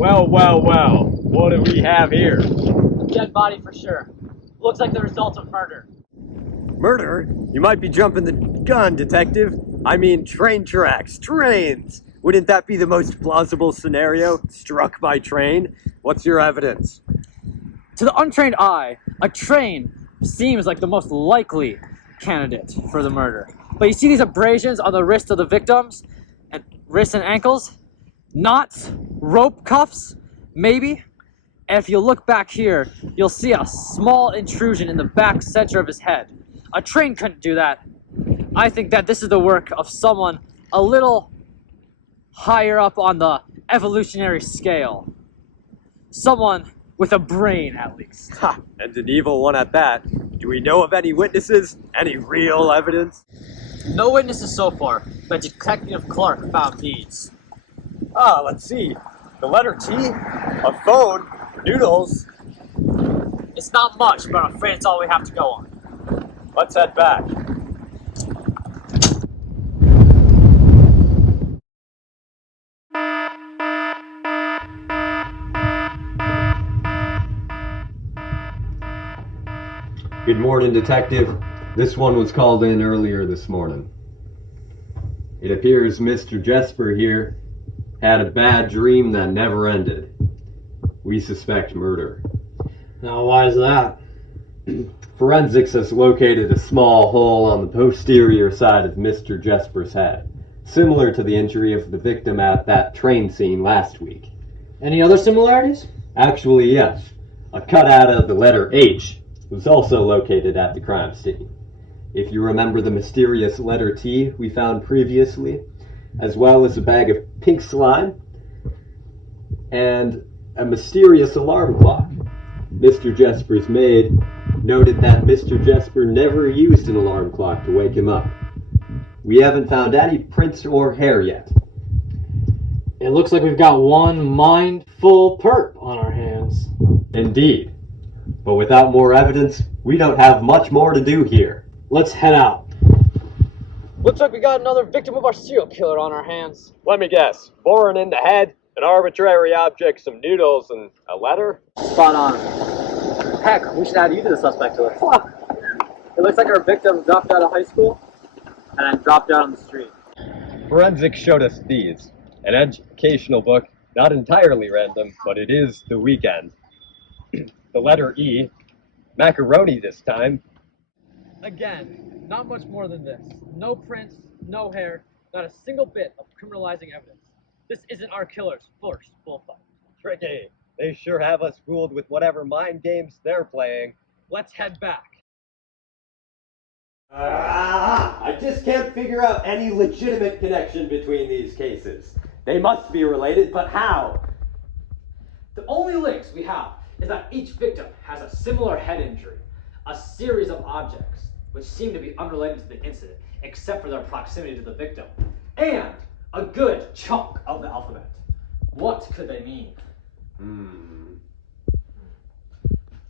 Well, well, well. What do we have here? A dead body for sure. Looks like the result of murder. Murder? You might be jumping the gun, detective. I mean, train tracks, trains. Wouldn't that be the most plausible scenario? Struck by train? What's your evidence? To the untrained eye, a train seems like the most likely candidate for the murder. But you see these abrasions on the wrists of the victims, and wrists and ankles? Knots, rope cuffs, maybe? And if you look back here, you'll see a small intrusion in the back center of his head. A train couldn't do that. I think that this is the work of someone a little higher up on the evolutionary scale. Someone with a brain, at least. Ha! And an evil one at that. Do we know of any witnesses? Any real evidence? No witnesses so far, but Detective Clark found these. Ah, let's see. The letter T, a phone, noodles. It's not much, but I'm afraid it's all we have to go on. Let's head back. Good morning, Detective. This one was called in earlier this morning. It appears Mr. Jesper here had a bad dream that never ended. We suspect murder. Now, why is that? Forensics has located a small hole on the posterior side of Mr. Jesper's head, similar to the injury of the victim at that train scene last week. Any other similarities? Actually, yes. A cutout of the letter H was also located at the crime scene. If you remember the mysterious letter T we found previously, as well as a bag of pink slime and a mysterious alarm clock. Mr. Jesper's maid noted that Mr. Jesper never used an alarm clock to wake him up. We haven't found any prints or hair yet. It looks like we've got one mindful perp on our hands. Indeed. But without more evidence, we don't have much more to do here. Let's head out. Looks like we got another victim of our serial killer on our hands. Let me guess. Boring in the head, an arbitrary object, some noodles, and a letter? Spot on. Heck, we should add you to the suspect list. It looks like our victim dropped out of high school and then dropped out on the street. Forensics showed us these. An educational book, not entirely random, but it is The Weekend. The letter E, macaroni this time. Again, not much more than this. No prints, no hair, not a single bit of criminalizing evidence. This isn't our killer's first bullfight. Tricky. They sure have us fooled with whatever mind games they're playing. Let's head back. I just can't figure out any legitimate connection between these cases. They must be related, but how? The only links we have is that each victim has a similar head injury, a series of objects which seem to be unrelated to the incident except for their proximity to the victim, and a good chunk of the alphabet. What could they mean?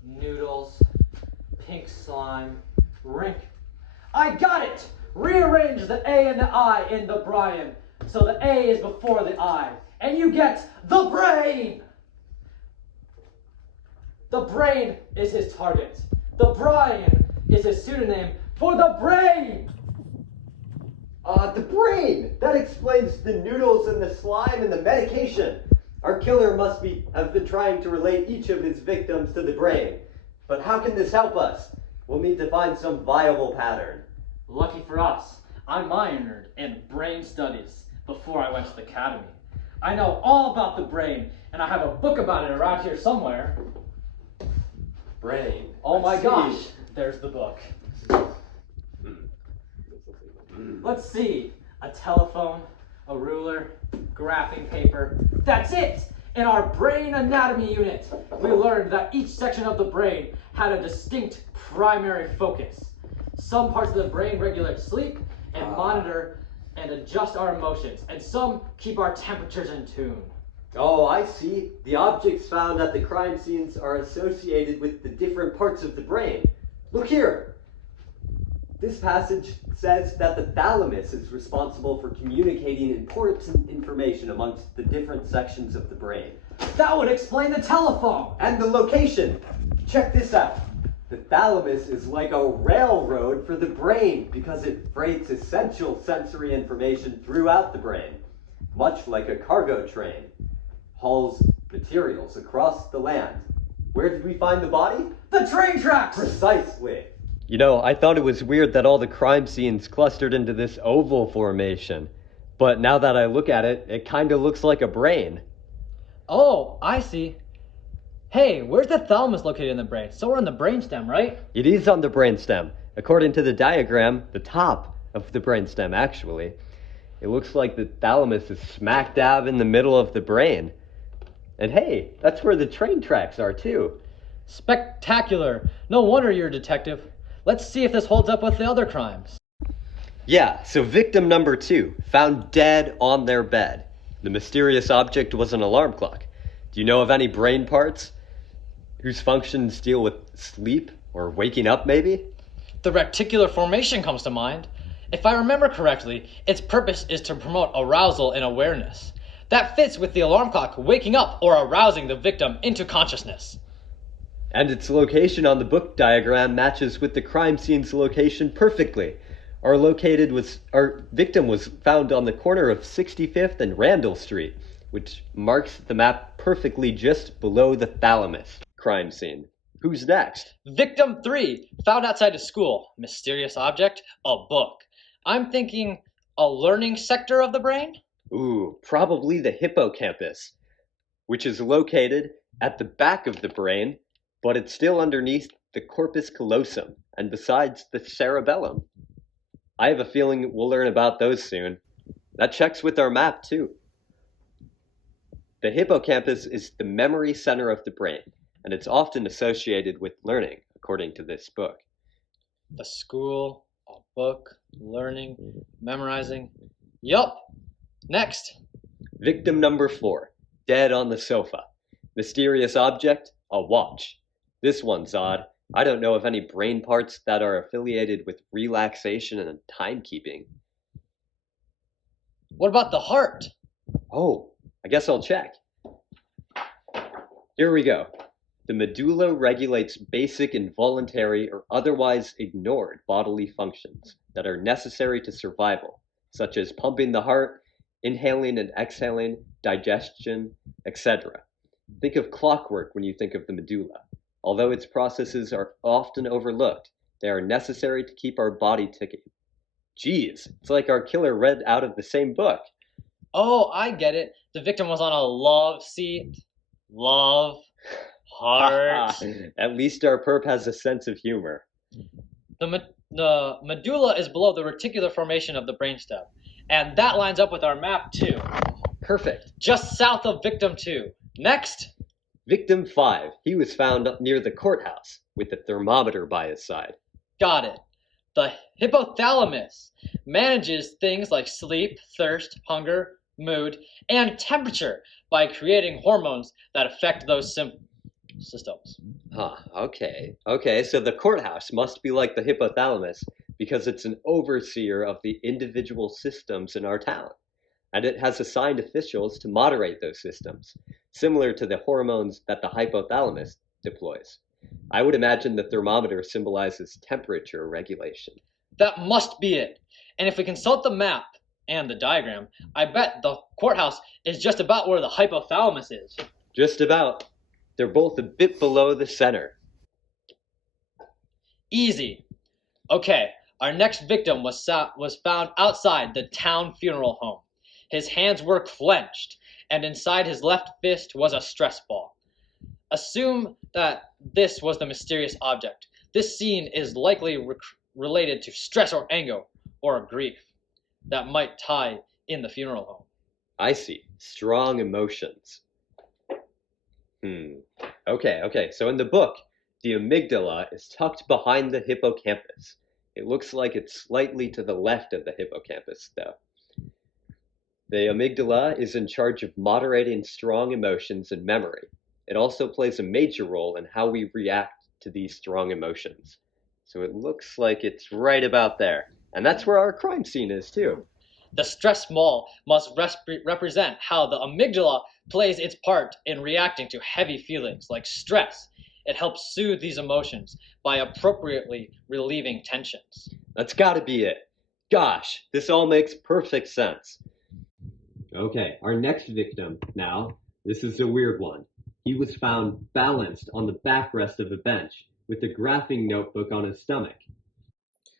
Noodles, pink slime, rink. I got it! Rearrange the A and the I in the Brian so the A is before the I, and you get the brain! The brain is his target. The Brian is his pseudonym for the brain! The brain! That explains the noodles and the slime and the medication. Our killer must have been trying to relate each of his victims to the brain. But how can this help us? We'll need to find some viable pattern. Lucky for us, I minored in brain studies before I went to the academy. I know all about the brain, and I have a book about it around here somewhere. Brain. Oh my Let's gosh, see. there's the book. Let's see, a telephone, a ruler, graphing paper. That's it! In our brain anatomy unit, we learned that each section of the brain had a distinct primary focus. Some parts of the brain regulate sleep and monitor and adjust our emotions, and some keep our temperatures in tune. Oh, I see. The objects found at the crime scenes are associated with the different parts of the brain. Look here. This passage says that the thalamus is responsible for communicating important information amongst the different sections of the brain. That would explain the telephone. And the location. Check this out. The thalamus is like a railroad for the brain because it freights essential sensory information throughout the brain, much like a cargo train hauls materials across the land. Where did we find the body? The train tracks! Precisely. You know, I thought it was weird that all the crime scenes clustered into this oval formation, but now that I look at it, it kind of looks like a brain. Oh, I see. Hey, where's the thalamus located in the brain? Somewhere on the brainstem, right? It is on the brainstem. According to the diagram, the top of the brainstem, actually. It looks like the thalamus is smack dab in the middle of the brain. And hey, that's where the train tracks are, too. Spectacular. No wonder you're a detective. Let's see if this holds up with the other crimes. Yeah, so victim number 2, found dead on their bed. The mysterious object was an alarm clock. Do you know of any brain parts whose functions deal with sleep or waking up, maybe? The reticular formation comes to mind. If I remember correctly, its purpose is to promote arousal and awareness. That fits with the alarm clock waking up or arousing the victim into consciousness. And its location on the book diagram matches with the crime scene's location perfectly. Our victim was found on the corner of 65th and Randall Street, which marks the map perfectly just below the thalamus crime scene. Who's next? Victim 3, found outside of school. Mysterious object, a book. I'm thinking a learning sector of the brain? Ooh, probably the hippocampus, which is located at the back of the brain, but it's still underneath the corpus callosum and besides the cerebellum. I have a feeling we'll learn about those soon. That checks with our map, too. The hippocampus is the memory center of the brain, and it's often associated with learning, according to this book. The school, a book, learning, memorizing. Yup. Next. Victim number 4, dead on the sofa. Mysterious object, a watch. This one's odd. I don't know of any brain parts that are affiliated with relaxation and timekeeping. What about the heart? Oh, I guess I'll check. Here we go. The medulla regulates basic involuntary or otherwise ignored bodily functions that are necessary to survival, such as pumping the heart, inhaling and exhaling, digestion, etc. Think of clockwork when you think of the medulla. Although its processes are often overlooked, they are necessary to keep our body ticking. Geez, it's like our killer read out of the same book. Oh, I get it. The victim was on a love seat. Love. Heart. At least our perp has a sense of humor. The medulla is below the reticular formation of the brainstem. And that lines up with our map, too. Perfect. Just south of victim 2. Next. Victim 5. He was found near the courthouse with a thermometer by his side. Got it. The hypothalamus manages things like sleep, thirst, hunger, mood, and temperature by creating hormones that affect those systems. Huh, okay. Okay, so the courthouse must be like the hypothalamus because it's an overseer of the individual systems in our town. And it has assigned officials to moderate those systems, similar to the hormones that the hypothalamus deploys. I would imagine the thermometer symbolizes temperature regulation. That must be it. And if we consult the map and the diagram, I bet the courthouse is just about where the hypothalamus is. Just about. They're both a bit below the center. Easy. Okay, our next victim was found outside the town funeral home. His hands were clenched, and inside his left fist was a stress ball. Assume that this was the mysterious object. This scene is likely related to stress or anger or grief that might tie in the funeral home. I see. Strong emotions. Okay. So in the book, the amygdala is tucked behind the hippocampus. It looks like it's slightly to the left of the hippocampus, though. The amygdala is in charge of moderating strong emotions and memory. It also plays a major role in how we react to these strong emotions. So it looks like it's right about there. And that's where our crime scene is, too. The stress mole must represent how the amygdala plays its part in reacting to heavy feelings like stress. It helps soothe these emotions by appropriately relieving tensions. That's gotta be it. Gosh, this all makes perfect sense. Okay, our next victim now. This is a weird one. He was found balanced on the backrest of a bench with a graphing notebook on his stomach.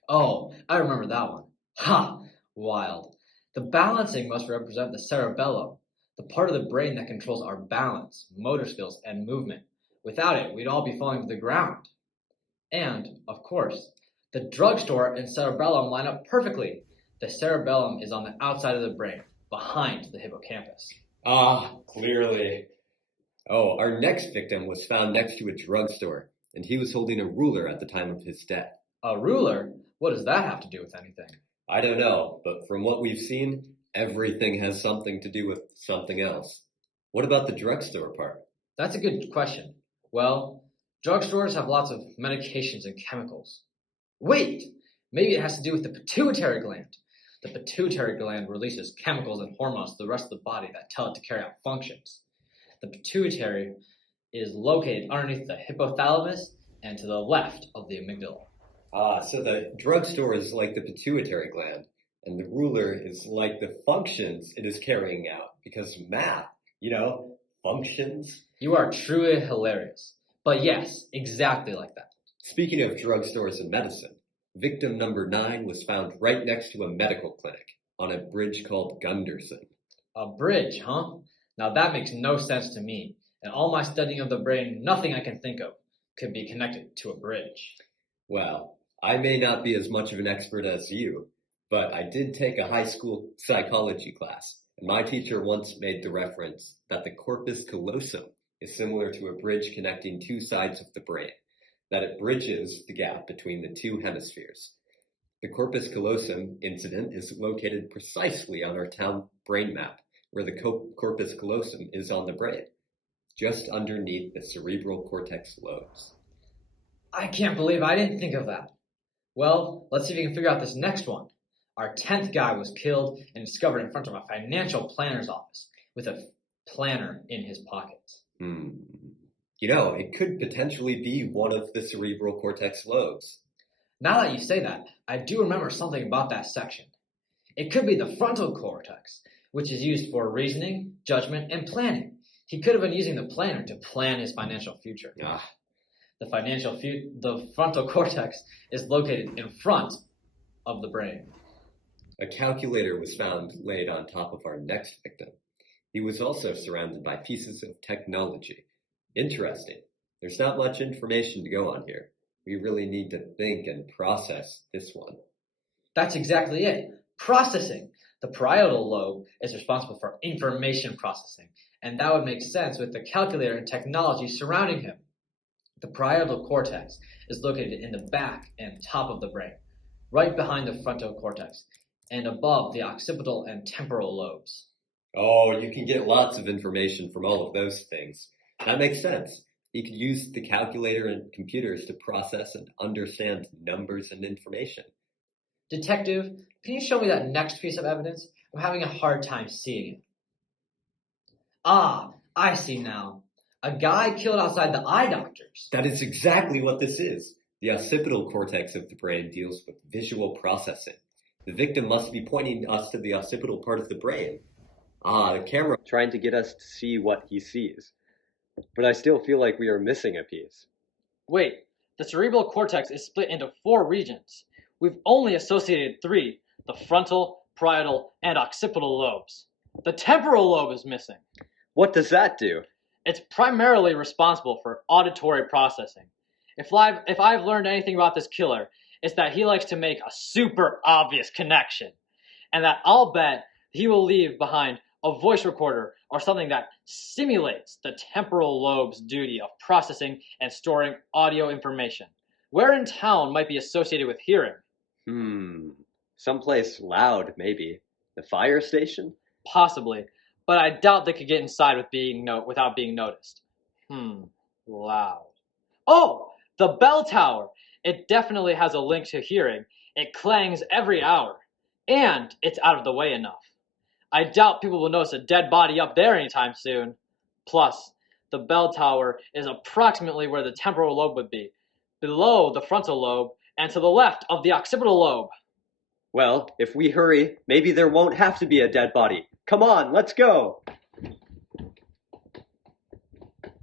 Oh, I remember that one. Ha! Wild. The balancing must represent the cerebellum, the part of the brain that controls our balance, motor skills, and movement. Without it, we'd all be falling to the ground. And, of course, the drugstore and cerebellum line up perfectly. The cerebellum is on the outside of the brain, behind the hippocampus. Ah, clearly. Oh, our next victim was found next to a drugstore, and he was holding a ruler at the time of his death. A ruler? What does that have to do with anything? I don't know, but from what we've seen, everything has something to do with something else. What about the drugstore part? That's a good question. Well, drugstores have lots of medications and chemicals. Wait! Maybe it has to do with the pituitary gland. The pituitary gland releases chemicals and hormones to the rest of the body that tell it to carry out functions. The pituitary is located underneath the hypothalamus and to the left of the amygdala. Ah, so the drugstore is like the pituitary gland, and the ruler is like the functions it is carrying out, because math, functions. You are truly hilarious. But yes, exactly like that. Speaking of drugstores and medicine, victim number 9 was found right next to a medical clinic on a bridge called Gunderson. A bridge, huh? Now that makes no sense to me. In all my studying of the brain, nothing I can think of could be connected to a bridge. Well, I may not be as much of an expert as you, but I did take a high school psychology class, and my teacher once made the reference that the corpus callosum is similar to a bridge connecting two sides of the brain, that it bridges the gap between the two hemispheres. The corpus callosum incident is located precisely on our town brain map, where the corpus callosum is on the brain, just underneath the cerebral cortex lobes. I can't believe I didn't think of that. Well, let's see if we can figure out this next one. Our 10th guy was killed and discovered in front of a financial planner's office with a planner in his pocket. It could potentially be one of the cerebral cortex lobes. Now that you say that, I do remember something about that section. It could be the frontal cortex, which is used for reasoning, judgment, and planning. He could have been using the planner to plan his financial future. The frontal cortex is located in front of the brain. A calculator was found laid on top of our next victim. He was also surrounded by pieces of technology. Interesting. There's not much information to go on here. We really need to think and process this one. That's exactly it. Processing. The parietal lobe is responsible for information processing, and that would make sense with the calculator and technology surrounding him. The parietal cortex is located in the back and top of the brain, right behind the frontal cortex, and above the occipital and temporal lobes. Oh, you can get lots of information from all of those things. That makes sense. You could use the calculator and computers to process and understand numbers and information. Detective, can you show me that next piece of evidence? I'm having a hard time seeing it. Ah, I see now. A guy killed outside the eye doctors. That is exactly what this is. The occipital cortex of the brain deals with visual processing. The victim must be pointing us to the occipital part of the brain. The camera trying to get us to see what he sees. But I still feel like we are missing a piece. Wait, the cerebral cortex is split into 4 regions. We've only associated 3, the frontal, parietal, and occipital lobes. The temporal lobe is missing. What does that do? It's primarily responsible for auditory processing. If I've learned anything about this killer, it's that he likes to make a super obvious connection, and that I'll bet he will leave behind a voice recorder or something that simulates the temporal lobe's duty of processing and storing audio information. Where in town might be associated with hearing? Someplace loud, maybe. The fire station? Possibly, but I doubt they could get inside without being noticed. Loud. Oh, the bell tower! It definitely has a link to hearing. It clangs every hour. And it's out of the way enough. I doubt people will notice a dead body up there anytime soon. Plus, the bell tower is approximately where the temporal lobe would be, below the frontal lobe and to the left of the occipital lobe. Well, if we hurry, maybe there won't have to be a dead body. Come on, let's go!